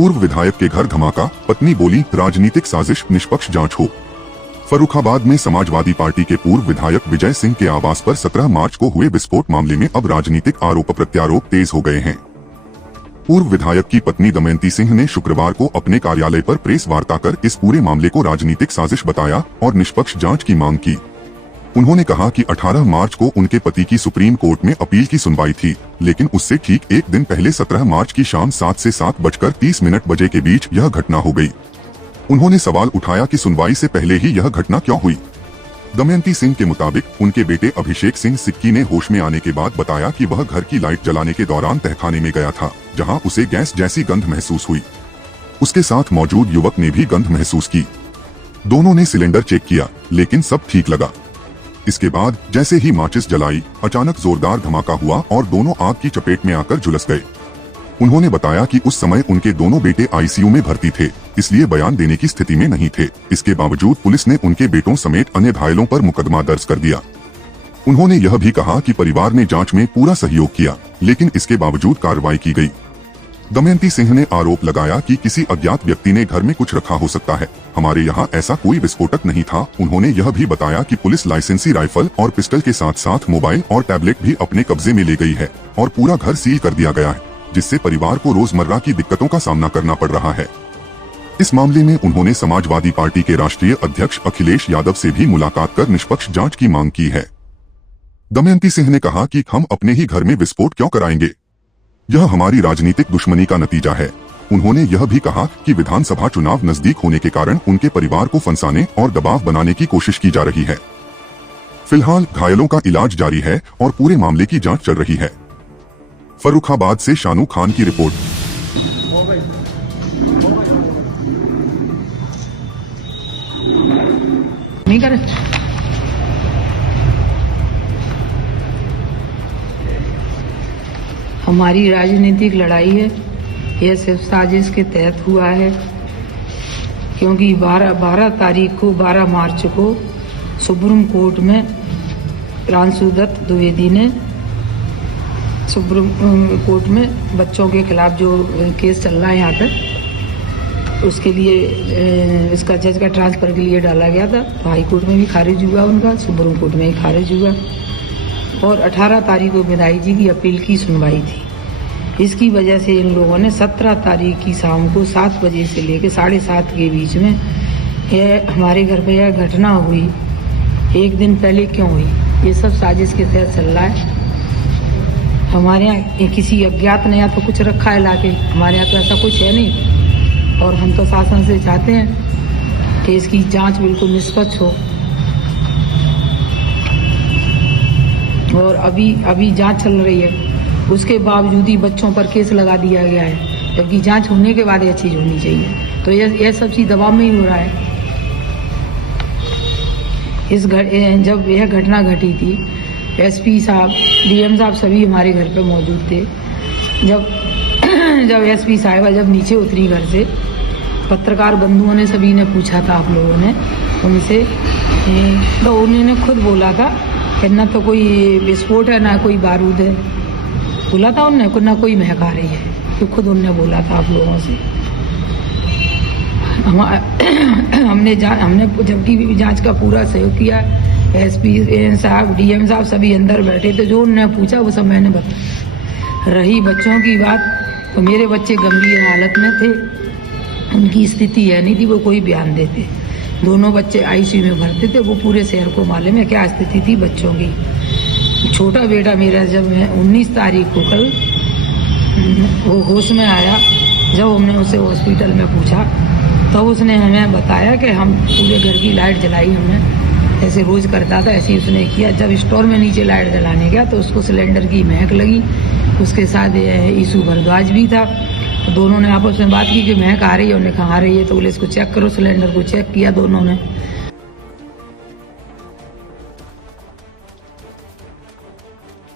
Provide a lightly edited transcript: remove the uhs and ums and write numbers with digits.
पूर्व विधायक के घर धमाका, पत्नी बोली राजनीतिक साजिश, निष्पक्ष जांच हो। फर्रुखाबाद में समाजवादी पार्टी के पूर्व विधायक विजय सिंह के आवास पर 17 मार्च को हुए विस्फोट मामले में अब राजनीतिक आरोप प्रत्यारोप तेज हो गए हैं। पूर्व विधायक की पत्नी दमयंती सिंह ने शुक्रवार को अपने कार्यालय पर प्रेस वार्ता कर इस पूरे मामले को राजनीतिक साजिश बताया और निष्पक्ष जांच की मांग की। उन्होंने कहा कि 18 मार्च को उनके पति की सुप्रीम कोर्ट में अपील की सुनवाई थी, लेकिन उससे ठीक एक दिन पहले 17 मार्च की शाम 7 से 7:30 बजे के बीच यह घटना हो गई। उन्होंने सवाल उठाया कि सुनवाई से पहले ही यह घटना क्यों हुई। दमयंती सिंह के मुताबिक उनके बेटे अभिषेक सिंह सिक्की ने होश में आने के बाद बताया कि वह घर की लाइट जलाने के दौरान तहखाने में गया था, जहां उसे गैस जैसी गंध महसूस हुई। उसके साथ मौजूद युवक ने भी गंध महसूस की। दोनों ने सिलेंडर चेक किया, लेकिन सब ठीक लगा। इसके बाद जैसे ही माचिस जलाई, अचानक जोरदार धमाका हुआ और दोनों आग की चपेट में आकर झुलस गए। उन्होंने बताया कि उस समय उनके दोनों बेटे आईसीयू में भर्ती थे, इसलिए बयान देने की स्थिति में नहीं थे। इसके बावजूद पुलिस ने उनके बेटों समेत अन्य घायलों पर मुकदमा दर्ज कर दिया। उन्होंने यह भी कहा कि परिवार ने जांच में पूरा सहयोग किया, लेकिन इसके बावजूद कार्रवाई की गई। दमयंती सिंह ने आरोप लगाया कि किसी अज्ञात व्यक्ति ने घर में कुछ रखा हो सकता है। हमारे यहाँ ऐसा कोई विस्फोटक नहीं था। उन्होंने यह भी बताया कि पुलिस लाइसेंसी राइफल और पिस्टल के साथ साथ मोबाइल और टैबलेट भी अपने कब्जे में ले गई है और पूरा घर सील कर दिया गया है, जिससे परिवार को रोजमर्रा की दिक्कतों का सामना करना पड़ रहा है। इस मामले में उन्होंने समाजवादी पार्टी के राष्ट्रीय अध्यक्ष अखिलेश यादव से भी मुलाकात कर निष्पक्ष जांच की मांग की है। दमयंती सिंह ने कहा कि हम अपने ही घर में विस्फोट क्यों कराएंगे, यह हमारी राजनीतिक दुश्मनी का नतीजा है। उन्होंने यह भी कहा कि विधानसभा चुनाव नजदीक होने के कारण उनके परिवार को फंसाने और दबाव बनाने की कोशिश की जा रही है। फिलहाल घायलों का इलाज जारी है और पूरे मामले की जांच चल रही है। फर्रुखाबाद से शानू खान की रिपोर्ट। नहीं करे हमारी राजनीतिक लड़ाई है, यह सिर्फ साजिश के तहत हुआ है, क्योंकि 12 मार्च को सुप्रीम कोर्ट में रामसूदत्त द्विवेदी ने सुप्रीम कोर्ट में बच्चों के खिलाफ जो केस चल रहा है यहाँ पे, उसके लिए इसका जज का ट्रांसफर के लिए डाला गया था। तो हाई कोर्ट में भी खारिज हुआ उनका, सुप्रीम कोर्ट में भी खारिज हुआ और 18 तारीख को विधाई जी की अपील की सुनवाई थी। इसकी वजह से इन लोगों ने 17 तारीख की शाम को 7 बजे से लेकर 7:30 के बीच में यह हमारे घर पे यह घटना हुई। एक दिन पहले क्यों हुई, ये सब साजिश के तहत चल रहा है। हमारे यहाँ किसी अज्ञात ने या तो कुछ रखा है लाके, हमारे यहाँ तो ऐसा कुछ है नहीं। और हम तो शासन से चाहते हैं कि इसकी जांच बिल्कुल निष्पक्ष हो। और अभी जांच चल रही है, उसके बावजूद ही बच्चों पर केस लगा दिया गया है, जबकि जांच होने के बाद यह चीज़ होनी चाहिए। तो यह सब चीज़ दबाव में ही हो रहा है। जब यह घटना घटी थी, एसपी साहब, डीएम साहब सभी हमारे घर पे मौजूद थे। जब एसपी साहिबा जब नीचे उतरी घर से, पत्रकार बंधुओं ने सभी ने पूछा था, आप लोगों ने उनसे, तो उन्होंने खुद बोला था कि ना तो कोई विस्फोट है ना कोई बारूद है, बोला था उनने, ना कोई महक आ रही है, तो खुद उनने बोला था आप लोगों से। हमने जबकि जांच का पूरा सहयोग किया। एसपी साहब, डीएम साहब सभी अंदर बैठे थे, जो उन्होंने पूछा वो सब मैंने बताया। रही बच्चों की बात, तो मेरे बच्चे गंभीर हालत में थे, उनकी स्थिति है नहीं थी वो कोई बयान देते। दोनों बच्चे आईसीयू में भर्ती थे, वो पूरे शहर को मालूम है क्या स्थिति थी बच्चों की। छोटा बेटा मेरा जब 19 तारीख को कल वो होश में आया, जब हमने उसे हॉस्पिटल में पूछा तो उसने हमें बताया कि हम पूरे घर की लाइट जलाई, हमने जैसे रोज करता था ऐसे ही उसने किया। जब स्टोर में नीचे लाइट जलाने गया तो उसको सिलेंडर की महक लगी। उसके साथ ईशू भारद्वाज भी था। दोनों ने आपस में बात की कि महक आ रही है, उन्हें कहा आ रही है, तो बोले इसको चेक करो। सिलेंडर को चेक किया दोनों ने,